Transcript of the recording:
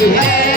é